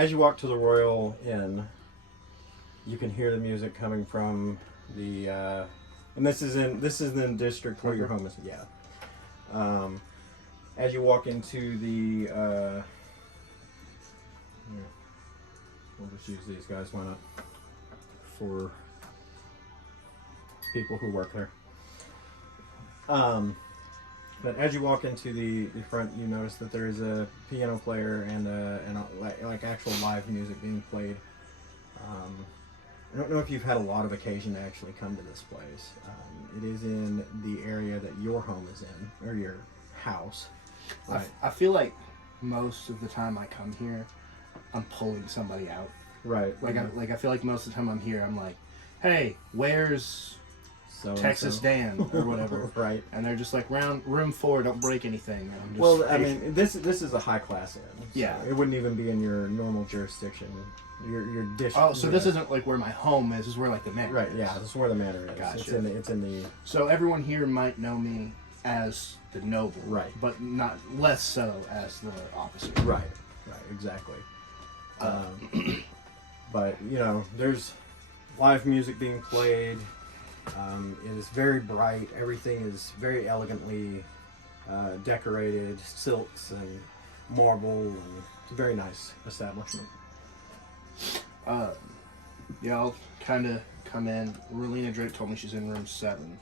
as you walk to the Royal Inn, you can hear the music coming from the, and this is in the district where your home is. Yeah. As you walk into the, we'll just use these guys. Why not? For people who work there. But as you walk into the front, you notice that there is a piano player and like actual live music being played. I don't know if you've had a lot of occasion to actually come to this place. It is in the area that your home is in, or your house. Right? I feel like most of the time I come here, I'm pulling somebody out. Right. Like I feel like most of the time I'm here, I'm like, hey, where's Texas Dan or whatever? Right. And they're just like, room 4, don't break anything. I'm just, well, I mean, this is a high class inn. So yeah. It wouldn't even be in your normal jurisdiction. Your district. Oh, so this isn't like where my home is. This is where like the manor. Right. Yeah. This is where the manor is. Gotcha. It's in the. So everyone here might know me as the noble. Right. But not less so as the officer. Right. Right. Exactly. But there's live music being played. It is very bright. Everything is very elegantly decorated, silks and marble, and it's a very nice establishment. Yeah, I'll kind of come in. Relina Drake told me she's in room 7,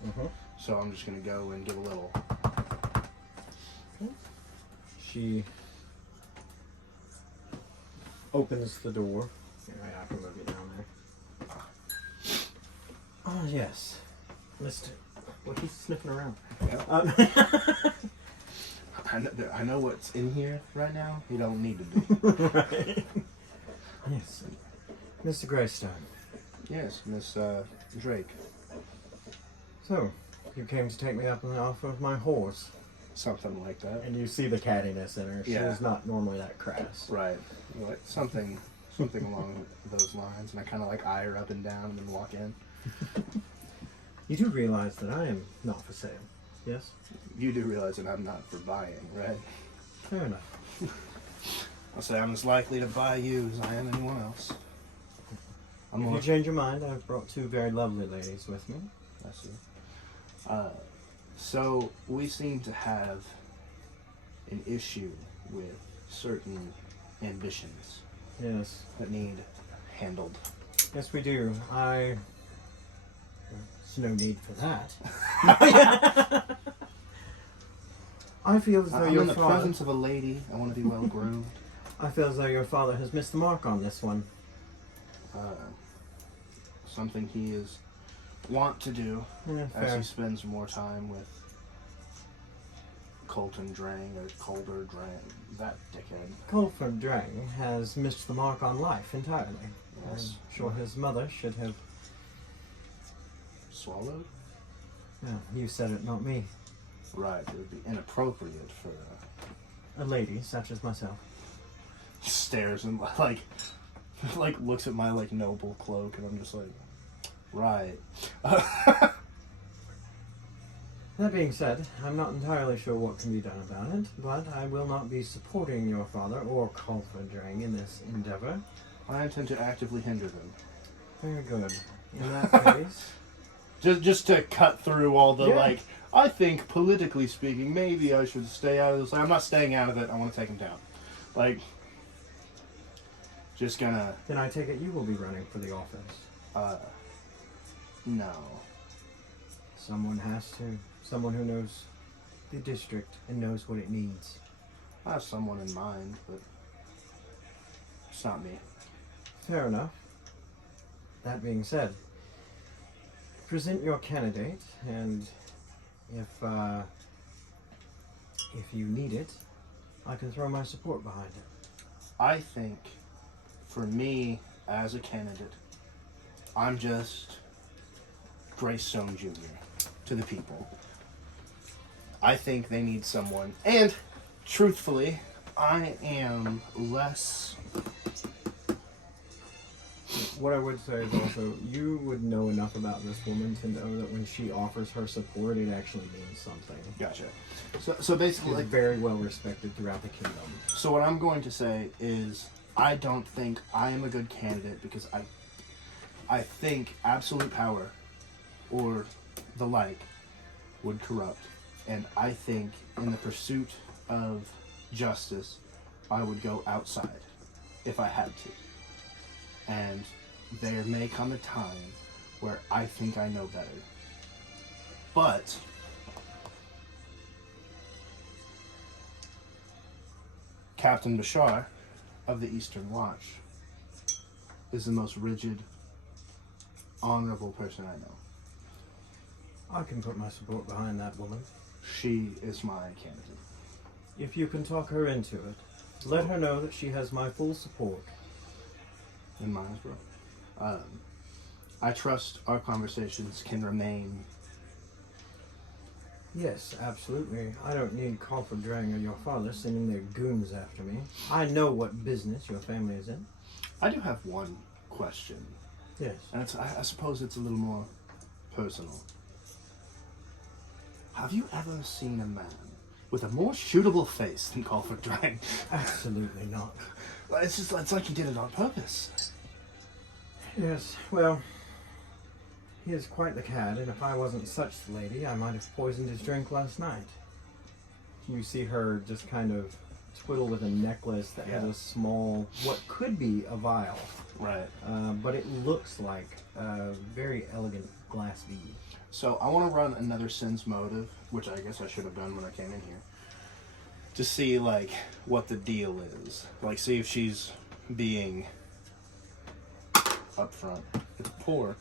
so I'm just gonna go and give a little. She opens the door. I can move you down there. Oh yes, Mister. Well, he's sniffing around. Yep. I know what's in here right now. You don't need to do. Right. Yes, Mr. Graystone. Yes, Miss Drake. So, you came to take me up off of my horse. Something like that. And you see the cattiness in her. Yeah. She's not normally that crass. Right. Like something along those lines. And I kind of like eye her up and down and then walk in. You do realize that I am not for sale, yes? You do realize that I'm not for buying, right? Fair enough. I'll say I'm as likely to buy you as I am anyone else. If you change your mind, I've brought 2 very lovely ladies with me. I see. So we seem to have an issue with certain ambitions. Yes. That need handled. Yes, we do. There's no need for that. I feel as though I'm your in the father... presence of a lady. I want to be well groomed. I feel as though your father has missed the mark on this one. Something he is want to do as he spends more time with Colton Drang or Calder Drang, that dickhead. Colford Drang has missed the mark on life entirely. Yes. I'm sure his mother should have... Swallowed? No, you said it, not me. Right, it would be inappropriate for a lady such as myself. Stares and like looks at my like noble cloak, and I'm just like, right. That being said, I'm not entirely sure what can be done about it, but I will not be supporting your father or Colford Drang in this endeavor. I intend to actively hinder them. Very good. In that case... Just to cut through all the I think politically speaking, maybe I should stay out of this. Like, I'm not staying out of it. I want to take him down. Like, just gonna... Then I take it you will be running for the office. No. Someone has to. Someone who knows the district and knows what it needs. I have someone in mind, but it's not me. Fair enough. That being said, present your candidate, and if you need it, I can throw my support behind it. I think, for me as a candidate, I'm just Graystone Jr. to the people. I think they need someone, and truthfully, I am less... What I would say is also, you would know enough about this woman to know that when she offers her support, it actually means something. Gotcha. So basically, She's very well respected throughout the kingdom. So what I'm going to say is, I don't think I am a good candidate because I think absolute power or the like would corrupt. And I think in the pursuit of justice, I would go outside if I had to. And there may come a time where I think I know better. But Captain Bashar of the Eastern Watch is the most rigid, honorable person I know. I can put my support behind that woman. She is my candidate. If you can talk her into it, let her know that she has my full support. And mine as well. I trust our conversations can remain. Yes, absolutely. I don't need Crawford Drang or your father sending their goons after me. I know what business your family is in. I do have one question. Yes. And I suppose it's a little more personal. Have you ever seen a man with a more shootable face than Crawford Drang? Absolutely not. It's like he did it on purpose. Yes, well, he is quite the cad, and if I wasn't such the lady, I might have poisoned his drink last night. You see her just kind of twiddle with a necklace that has a small, what could be a vial. Right. But it looks like a very elegant glass bead. So I want to run another Sin's motive, which I guess I should have done when I came in here, to see like what the deal is. Like see if she's being upfront. It's poor.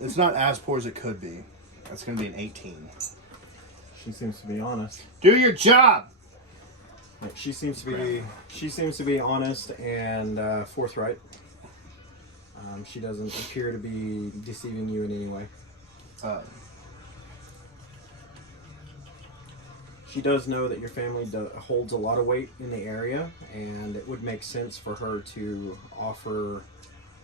It's not as poor as it could be. That's going to be an 18. She seems to be honest. Do your job. Like, she seems to be honest and forthright. She doesn't appear to be deceiving you in any way. She does know that your family holds a lot of weight in the area, and it would make sense for her to offer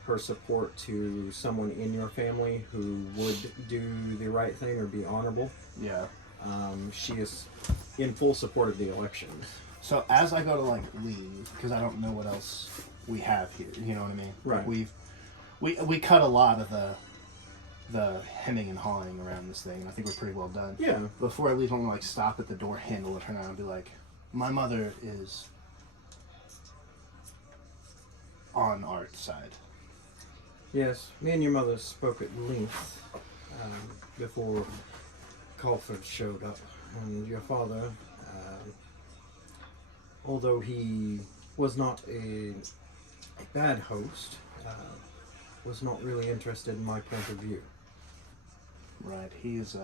her support to someone in your family who would do the right thing or be honorable. Yeah. She is in full support of the elections. So as I go to like leave, because I don't know what else we have here, you know what I mean? Right. We cut a lot of the hemming and hawing around this thing, and I think we're pretty well done. Yeah. Before I leave, I'm gonna like stop at the door handle and turn around and be like, my mother is on our side. Yes, me and your mother spoke at length before Crawford showed up, and your father, although he was not a bad host, was not really interested in my point of view. Right, he's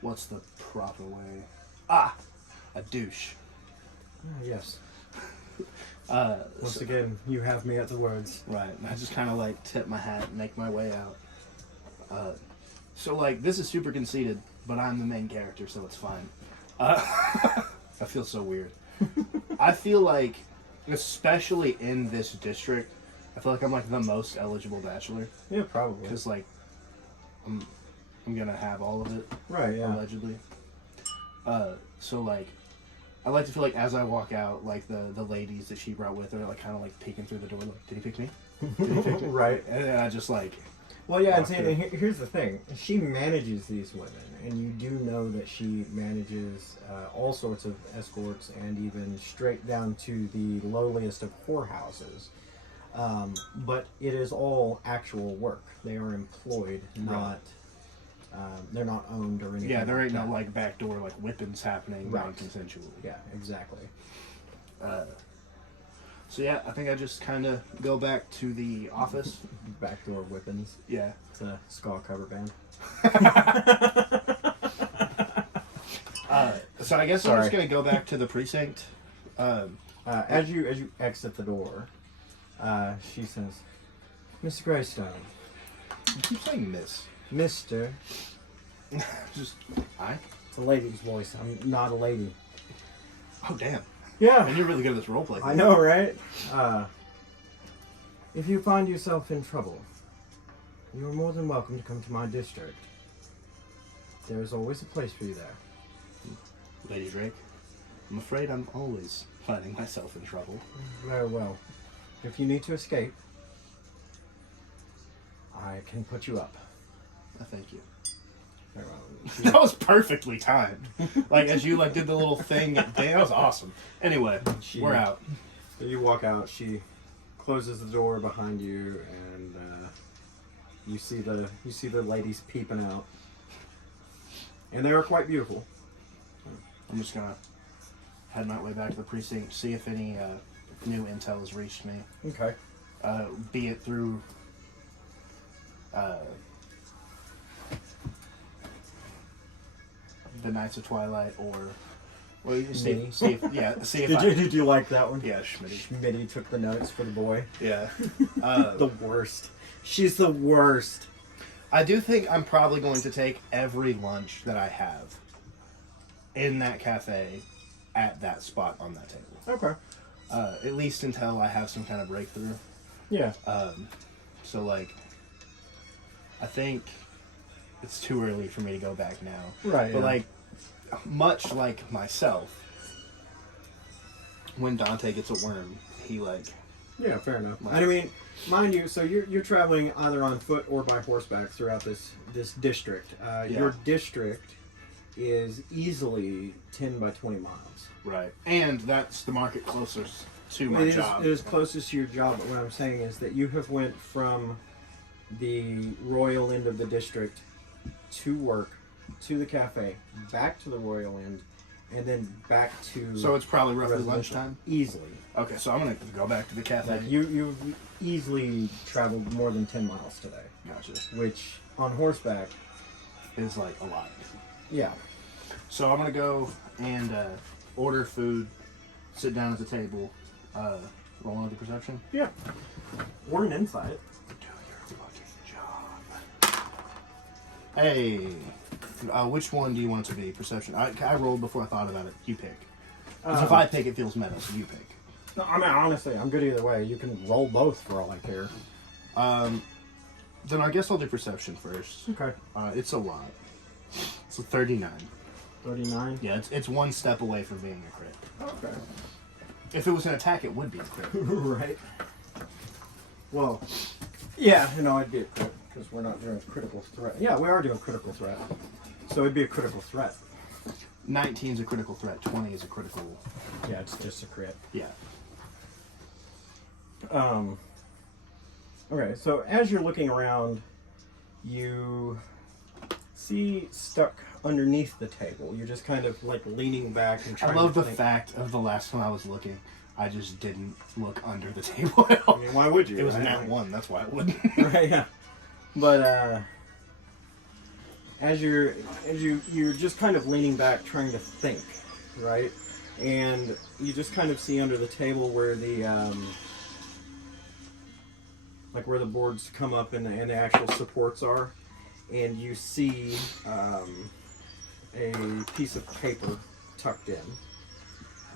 what's the proper way? A douche. Yes. Once So- again, you have me at the words. Right, and I just kind of like tip my hat and make my way out. So like, this is super conceited, but I'm the main character, so it's fine. I feel so weird. I feel like, especially in this district, I feel like I'm like the most eligible bachelor. Yeah, probably. Because like, I'm gonna have all of it. Right, yeah. Allegedly. So like, I like to feel like as I walk out, like the ladies that she brought with her, like kind of like peeking through the door, like, did he pick me? Did he pick me? Right. And then I just like. Well, yeah, and walk see, through. and here's the thing. She manages these women, and you do know that she manages all sorts of escorts, and even straight down to the lowliest of whorehouses. But it is all actual work. They are employed, not they're not owned or anything. Yeah, there ain't like no that. like backdoor like whippings happening Right. non-consensually. Yeah, exactly. So yeah, I think I just kind of go back to the office. Backdoor whippings. Yeah. It's a ska cover band. So I guess I'm just gonna go back to the precinct. As you exit the door, she says, "Mr. Graystone, You keep saying miss. Mr." Just hi. It's a lady's voice. I'm not a lady. Oh damn. Yeah. And you're really good at this roleplay. I know, right? If you find yourself in trouble, you are more than welcome to come to my district. There is always a place for you there. Lady Drake. I'm afraid I'm always planning myself in trouble. Very well. If you need to escape, I can put you up. Thank you. Very well. That was perfectly timed. Like, as you, like, did the little thing. That was awesome. Anyway, we're out. You walk out, she closes the door behind you, and you see the ladies peeping out. And they are quite beautiful. I'm just gonna head my way back to the precinct, see if any new intel has reached me. Okay. Be it through the Knights of Twilight, or well, see if Did you like that one? Yeah, Schmitty. Schmitty took the notes for the boy. Yeah. The worst. She's the worst. I do think I'm probably going to take every lunch that I have in that cafe at that spot on that table. Okay. At least until I have some kind of breakthrough. Yeah. So, like, I think it's too early for me to go back now. Right. But, like, much like myself, when Donte gets a worm, he, like... Yeah, fair enough. I mean, mind you, so you're traveling either on foot or by horseback throughout this district. Your district is easily 10 by 20 miles. Right. And that's the market closest to my job. It is closest to your job, but what I'm saying is that you have went from the royal end of the district to work, to the cafe, back to the royal end, and then back to... So it's probably roughly lunchtime? Easily. Okay, so I'm going to go back to the cafe. Like you've easily traveled more than 10 miles today. Gotcha. Which, on horseback... is like a lot. Yeah. So I'm going to go and order food, sit down at the table, roll another perception. Yeah. Or an insight. Do your fucking job. Hey, which one do you want it to be? Perception. I rolled before I thought about it. You pick. Because if I pick, it feels meta, so you pick. No, I mean, honestly, I'm good either way. You can roll both for all I care. Then I guess I'll do perception first. Okay. It's a lot. It's a 39. 39? Yeah, it's one step away from being a crit. Okay. If it was an attack, it would be a crit. Right. Well, yeah, it'd be a crit, because we're not doing critical threat. Yeah, we are doing critical threat. So it'd be a critical threat. 19 is a critical threat, 20 is a critical... Yeah, it's just a crit. Yeah. Okay, so as you're looking around, you see stuck underneath the table. You're just kind of like leaning back and trying I love to the fact of the last time I was looking, I just didn't look under the table at all. I mean, why would you? It was right? nat 1, that's why I wouldn't. Right, yeah. But as you're just kind of leaning back trying to think, right? And you just kind of see under the table where the like where the boards come up and the actual supports are, and you see a piece of paper tucked in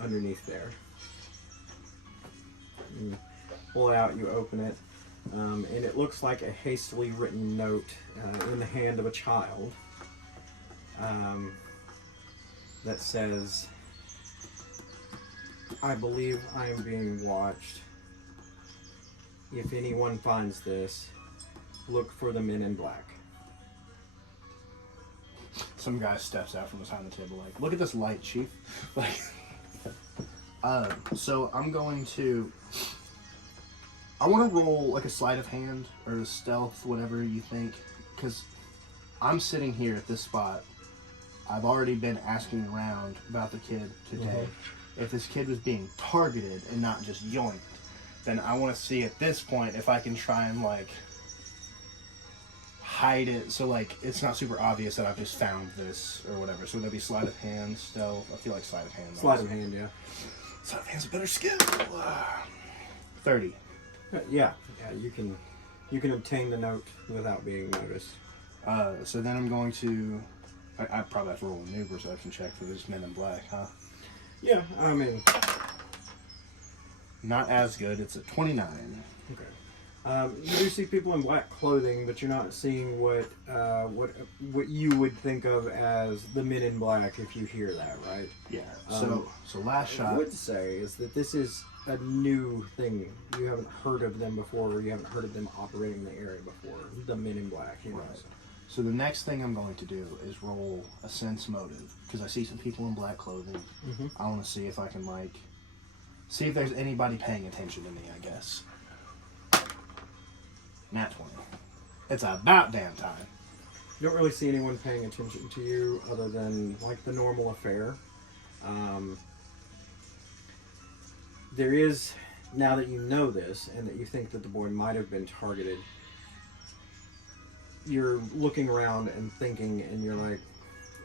underneath there. You pull it out, you open it, and it looks like a hastily written note in the hand of a child that says, "I believe I am being watched. If anyone finds this, look for the men in black." Some guy steps out from behind the table like, look at this light, chief. Like, so I'm going to... I want to roll like a sleight of hand or a stealth, whatever you think, because I'm sitting here at this spot. I've already been asking around about the kid today. Mm-hmm. If this kid was being targeted and not just yoinked, then I want to see at this point if I can try and like hide it so like it's not super obvious that I've just found this or whatever. So there'll be sleight of hand, stealth. I feel like sleight of hand. Sleight of hand, yeah. Sleight of hand's a better skill. 30. Yeah, you can obtain the note without being noticed. So then I'm going to... I probably have to roll a new perception check for this men in black, huh? Yeah, I mean... Not as good. It's a 29. Okay. You do see people in black clothing, but you're not seeing what you would think of as the men in black if you hear that, right? Yeah. So last shot. I would say is that this is a new thing. You haven't heard of them before, or you haven't heard of them operating in the area before. The men in black, you know. Right. So the next thing I'm going to do is roll a sense motive, because I see some people in black clothing. Mm-hmm. I want to see if I can see if there's anybody paying attention to me, I guess. Nat 20. It's about damn time. You don't really see anyone paying attention to you other than like the normal affair. There is, now that you know this and that you think that the boy might have been targeted, you're looking around and thinking, and you're like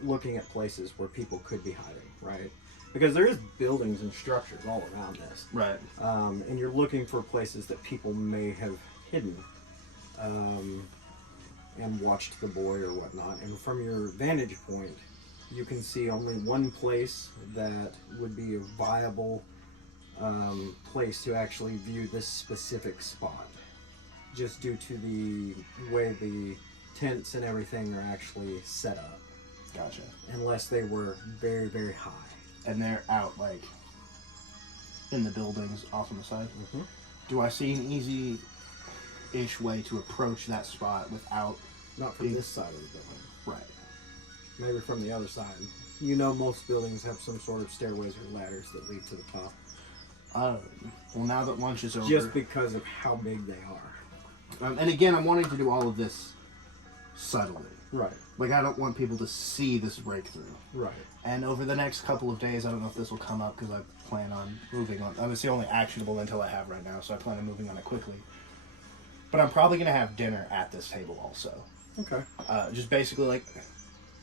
looking at places where people could be hiding, right? Because there is buildings and structures all around this. Right. And you're looking for places that people may have hidden and watched the boy or whatnot. And from your vantage point, you can see only one place that would be a viable place to actually view this specific spot, just due to the way the tents and everything are actually set up. Gotcha. Unless they were very, very high. And they're out, like, in the buildings off on the side. Mm-hmm. Do I see an easy-ish way to approach that spot without... Not from this side of the building. Right. Maybe from the other side. You know most buildings have some sort of stairways or ladders that lead to the top. Well, now that lunch is over... Just because of how big they are. And again, I'm wanting to do all of this subtly. Right. Like, I don't want people to see this breakthrough. Right. And over the next couple of days, I don't know if this will come up because I plan on moving on. It's the only actionable intel I have right now, so I plan on moving on it quickly. But I'm probably going to have dinner at this table also. Okay. Just basically, like,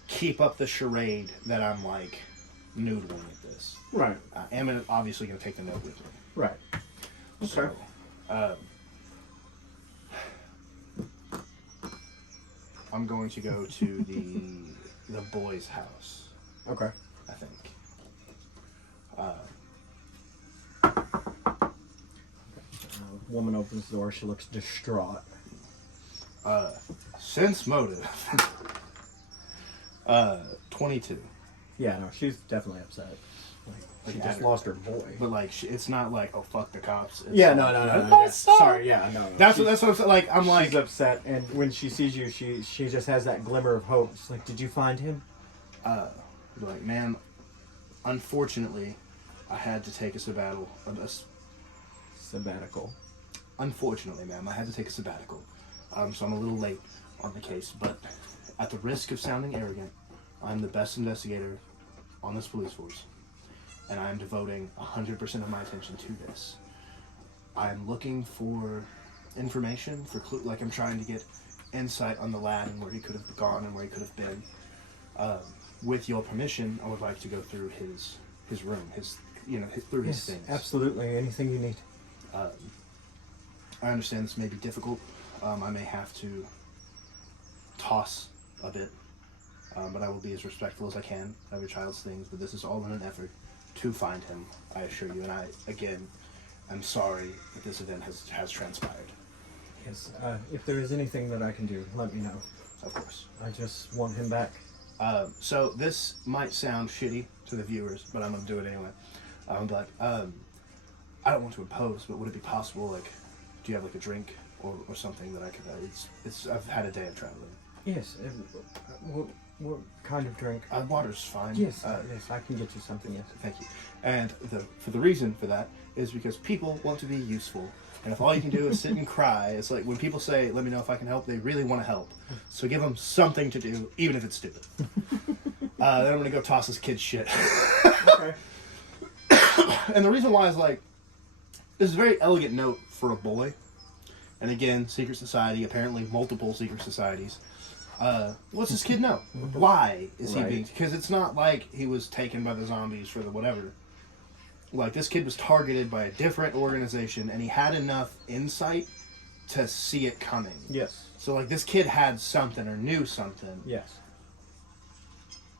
keep up the charade that I'm, like, noodling at this. Right. I'm obviously going to take the note with me. Right. Okay. So, I'm going to go to the boys' house. Okay. I think. Woman opens the door. She looks distraught. Sense motive. 22. Yeah, no, she's definitely upset. Like she just her- lost her boy. But like, it's not like, oh fuck the cops. It's Yeah, like, no. "Oh, Yeah. Sorry, yeah, no. That's what I'm saying. Like, I'm like, she's upset, and when she sees you, she just has that glimmer of hope. She's like, "Did you find him?" like, man, unfortunately, I had to take a sabbatical. Sabbatical. Unfortunately, ma'am, I had to take a sabbatical. So I'm a little late on the case, but at the risk of sounding arrogant, I'm the best investigator on this police force, and I am devoting 100% of my attention to this. I'm looking for information, for clue, like I'm trying to get insight on the lad and where he could have gone and where he could have been. With your permission, I would like to go through his room, through his things. Absolutely, anything you need. I understand this may be difficult. I may have to toss a bit, but I will be as respectful as I can of your child's things. But this is all in an effort to find him, I assure you. And I, again, am sorry that this event has transpired. Yes, if there is anything that I can do, let me know. Of course. I just want him back. So this might sound shitty to the viewers, but I'm going to do it anyway. But I don't want to impose, but would it be possible, like, do you have like a drink or something that I could, I've had a day of traveling. Yes, what kind of drink? Water's fine. Yes, yes, I can get you something, yes. Thank you. And the reason for that is because people want to be useful. And if all you can do is sit and cry, it's like when people say, let me know if I can help, they really want to help. So give them something to do, even if it's stupid. Then I'm going to go toss this kid's shit. Okay. And the reason why is like, this is a very elegant note for a boy. And again, secret society, apparently multiple secret societies. What's this kid know? Why is he being... Because it's not like he was taken by the zombies for the whatever. Like, this kid was targeted by a different organization, and he had enough insight to see it coming. Yes. So, like, this kid had something or knew something. Yes.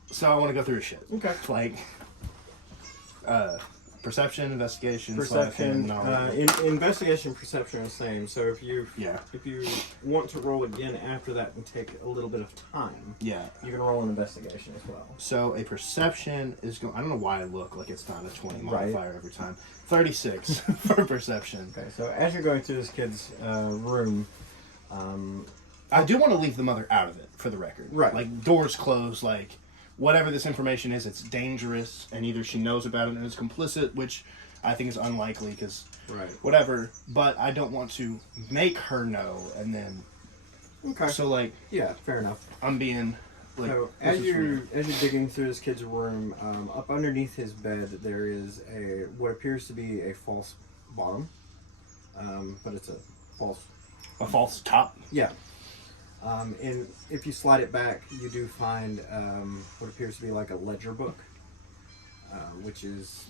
So I want to go through his shit. Okay. Like, Perception, investigation, Perception, knowledge. investigation, perception is the same. So if you Yeah. if you want to roll again after that and take a little bit of time, Yeah. you can roll an investigation as well. So a perception is going. I don't know why I look like it's not a 20 Right. modifier every time. 36 for perception. Okay, so as you're going through this kid's room, I do want to leave the mother out of it, for the record. Right. Like, doors closed, like, whatever this information is, it's dangerous, and either she knows about it and is complicit, which I think is unlikely, because right, whatever, but I don't want to make her know, and then... okay, So, like... yeah, fair enough. I'm being... Like, so as you're digging through this kid's room, up underneath his bed there is what appears to be a false bottom, but it's a false... A false top? Yeah. And if you slide it back, you do find what appears to be like a ledger book, which is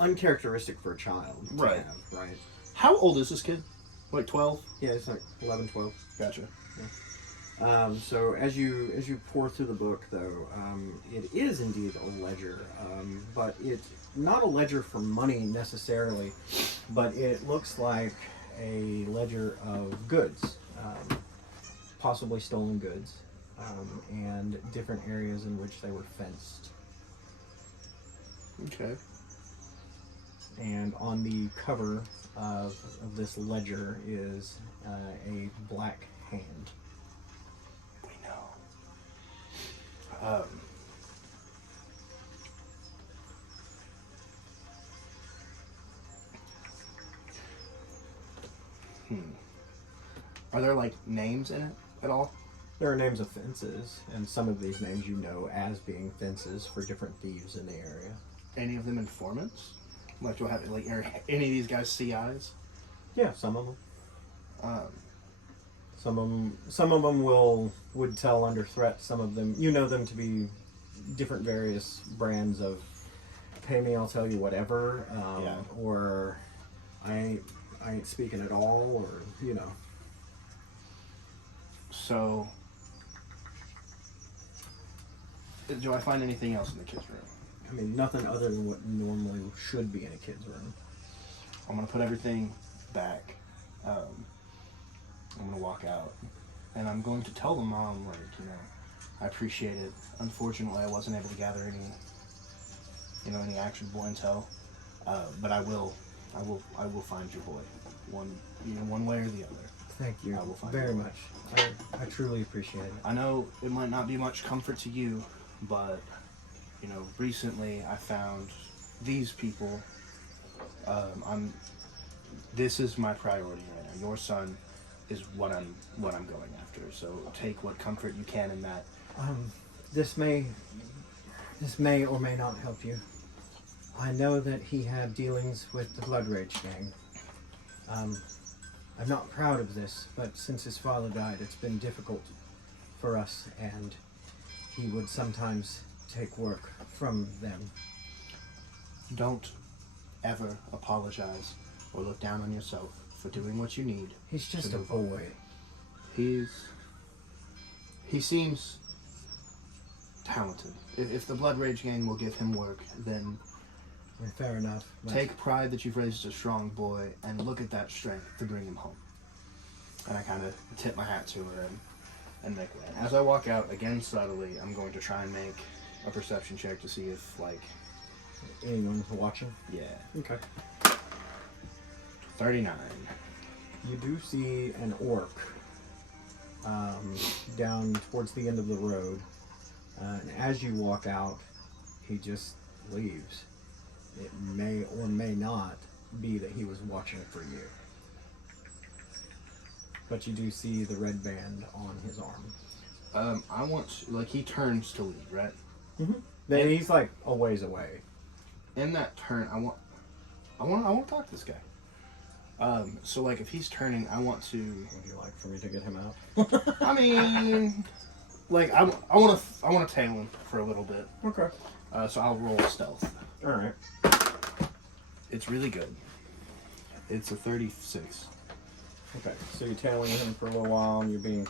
uncharacteristic for a child to Right. have, right? How old is this kid? Like 12? Yeah, it's like 11, 12. Gotcha. So as you pour through the book, though, it is indeed a ledger, but it's not a ledger for money necessarily, but it looks like a ledger of goods, possibly stolen goods, and different areas in which they were fenced. Okay. And on the cover of this ledger is a black hand. We know. Are there, like, names in it at all? There are names of fences, and some of these names you know as being fences for different thieves in the area. Any of them informants? Like, do I have, like, are any of these guys CIs? Yeah, some of them. Um, Some of them would tell under threat. Some of them, you know them to be different various brands of pay me, I'll tell you whatever, Yeah. or I ain't speaking at all, or, you know. So, do I find anything else in the kids' room? I mean, nothing other than what normally should be in a kid's room. I'm gonna put everything back. I'm gonna walk out, and I'm going to tell the mom, like, you know, I appreciate it. Unfortunately, I wasn't able to gather any actionable intel, but I will find your boy, one way or the other. Thank you I will find very you. much. I truly appreciate it. I know it might not be much comfort to you, but, you know, recently I found these people. This is my priority right now. Your son is what I'm going after. So take what comfort you can in that. This may or may not help you. I know that he had dealings with the Blood Rage gang. I'm not proud of this, but since his father died, it's been difficult for us, and he would sometimes take work from them. Don't ever apologize or look down on yourself for doing what you need. He's just to a move on. boy. He seems talented. If the Blood Rage gang will give him work, then Fair enough. take pride that you've raised a strong boy and look at that strength to bring him home. And I kind of tip my hat to her and make way. As I walk out, again subtly, I'm going to try and make a perception check to see if, like... Anyone's watching? Yeah. Okay. 39. You do see an orc down towards the end of the road. And as you walk out, he just leaves. It may or may not be that he was watching for you. But you do see the red band on his arm. I want to, like, he turns to leave, right? Mm-hmm. Then he's like a ways away. In that turn, I want to talk to this guy. So like if he's turning, I want to. Would you like for me to get him out? I mean, like I want to tail him for a little bit. Okay. So I'll roll stealth. All right. It's really good. It's a 36. Okay. So you're tailing him for a little while, and you're being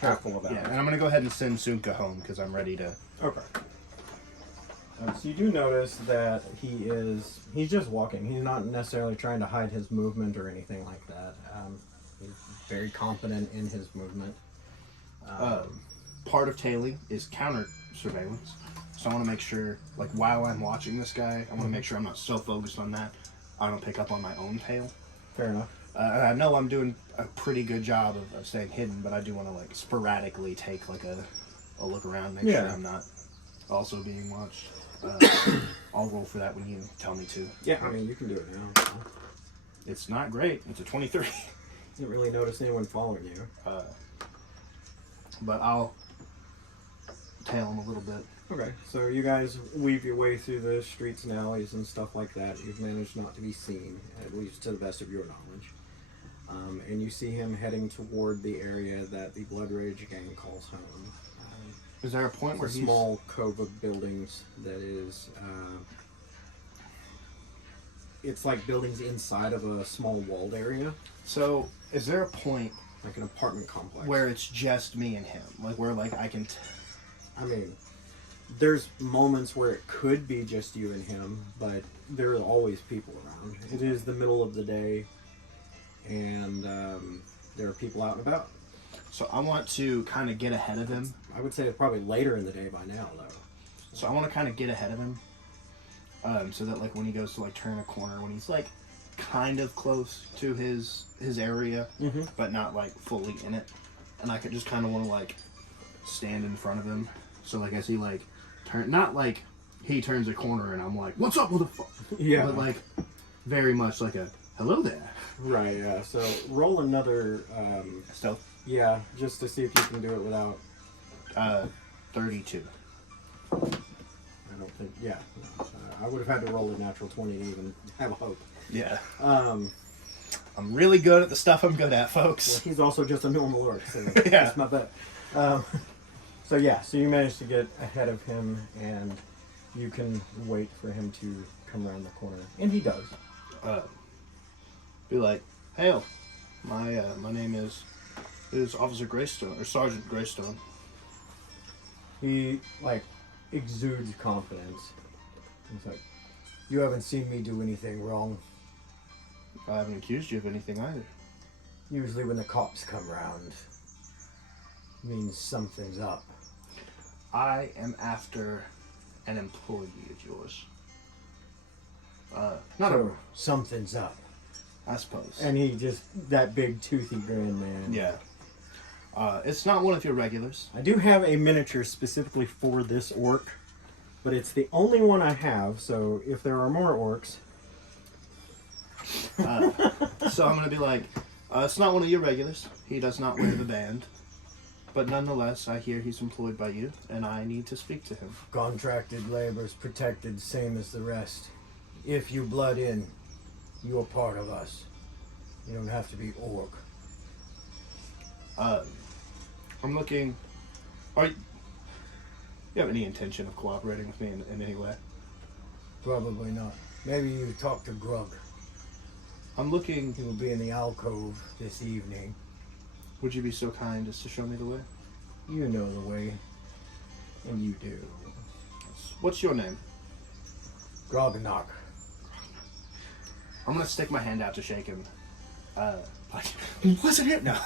careful about it. Yeah, and I'm gonna go ahead and send Sunka home because I'm ready to. Okay. So you do notice that he's just walking. He's not necessarily trying to hide his movement or anything like that. He's very confident in his movement. Part of tailing is counter surveillance. So I want to make sure, like, while I'm watching this guy, I want to make sure I'm not so focused on that, I don't pick up on my own tail. Fair enough. And I know I'm doing a pretty good job of staying hidden, but I do want to, like, sporadically take, like, a look around, make sure I'm not also being watched. I'll roll for that when you tell me to. Yeah, I mean, you can do it now. It's not great. It's a 23. Didn't really notice anyone following you. But I'll tail him a little bit. Okay, so you guys weave your way through the streets and alleys and stuff like that. You've managed not to be seen, at least to the best of your knowledge. And you see him heading toward the area that the Blood Rage gang calls home. Is there a point where he's... a small cove of buildings that is... it's like buildings inside of a small walled area. So, is there a point... like an apartment complex. Where it's just me and him? Like, where, like, I can... I mean, there's moments where it could be just you and him, but there are always people around. It is the middle of the day, and there are people out and about. So I want to kind of get ahead of him. I would say it's probably later in the day by now, though. So I want to kind of get ahead of him, so that, like, when he goes to, like, turn a corner, when he's, like, kind of close to his area, but not, like, fully in it, and I could just kind of want to, like, stand in front of him. So, like, as he, like, not like he turns a corner and I'm like, what's up, motherfucker? Yeah. But, like, very much like a, hello there. Right, yeah. So roll another... stealth? Yeah, just to see if you can do it without... 32. I don't think... Yeah. No. I would have had to roll a natural 20 to even have a hope. Yeah. I'm really good at the stuff I'm good at, folks. Well, he's also just a normal orc, so yeah. That's my bet. So yeah, so you managed to get ahead of him, and you can wait for him to come around the corner, and he does. Be like, hail, my name is Officer Graystone, or Sergeant Graystone. He, like, exudes confidence. He's like, you haven't seen me do anything wrong. I haven't accused you of anything either. Usually when the cops come around, means something's up. I am after an employee of yours. Something's up. I suppose. And he just, that big toothy grin, man. Yeah. It's not one of your regulars. I do have a miniature specifically for this orc, but it's the only one I have, so if there are more orcs... So I'm going to be like, it's not one of your regulars. He does not wear the band. But nonetheless, I hear he's employed by you, and I need to speak to him. Contracted labor's protected, same as the rest. If you blood in, you're part of us. You don't have to be orc. I'm looking... you have any intention of cooperating with me in any way? Probably not. Maybe you talk to Grug. I'm looking... He will be in the alcove this evening. Would you be so kind as to show me the way? You know the way. And you do. What's your name? Grognock. I'm going to stick my hand out to shake him. Wasn't it? No.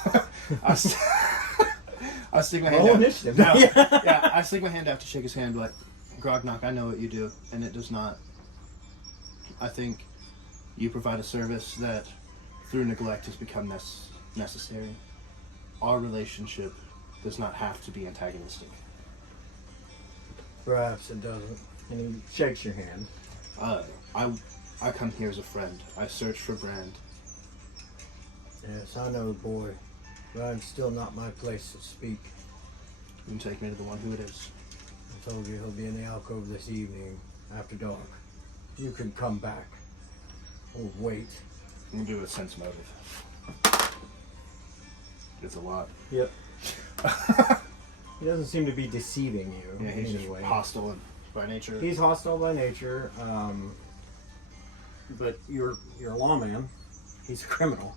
I'll stick my hand out. Initiative. No. Yeah, I stick my hand out to shake his hand, like, Grognock, I know what you do, and it does not... I think you provide a service that, through neglect, has become necessary. Our relationship does not have to be antagonistic. Perhaps it doesn't. And he shakes your hand. I come here as a friend. I search for Brand. Yes, I know, boy. But I'm still not my place to speak. You can take me to the one who it is. I told you he'll be in the alcove this evening, after dark. You can come back. Or wait. I'm gonna do a sense motive. It's a lot. Yep. He doesn't seem to be deceiving you. Yeah, he's anyway. just hostile by nature. He's hostile by nature, but you're a lawman. He's a criminal.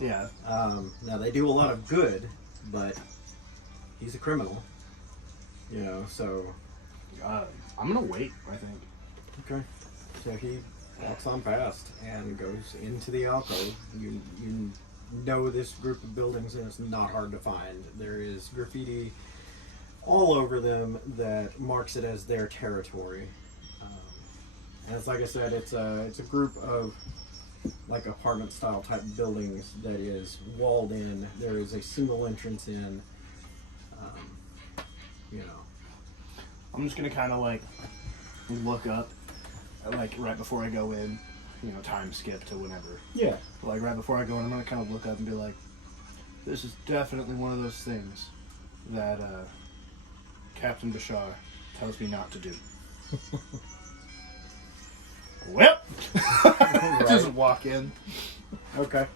Yeah. Now they do a lot of good, but he's a criminal. You know, so I'm gonna wait, I think. Okay. So he walks on past and goes into the alcove. You know this group of buildings, and it's not hard to find. There is graffiti all over them that marks it as their territory. And it's like I said, it's a group of like apartment style type buildings that is walled in. There is a single entrance in. You know. I'm just gonna kind of like look up, like right before I go in, you know, time skip to whenever. Yeah. Like right before I go in, I'm gonna kind of look up and be like, this is definitely one of those things that Captain Bashar tells me not to do. Well, just walk in. Okay.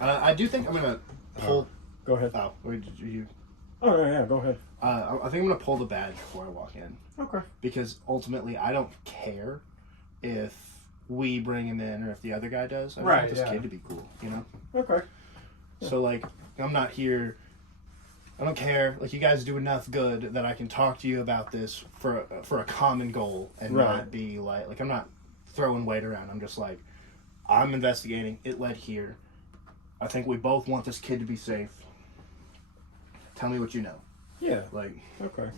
I do think I'm gonna pull. Go ahead. Oh, wait, did you? Oh yeah, go ahead. I think I'm gonna pull the badge before I walk in. Okay. Because ultimately, I don't care if we bring him in or if the other guy does. I just want this kid to be cool, you know? Okay. So, like, I'm not here... I don't care. Like, you guys do enough good that I can talk to you about this for a common goal and not be like... I'm not throwing weight around. I'm just like, I'm investigating. It led here. I think we both want this kid to be safe. Tell me what you know. Yeah. Like... Okay.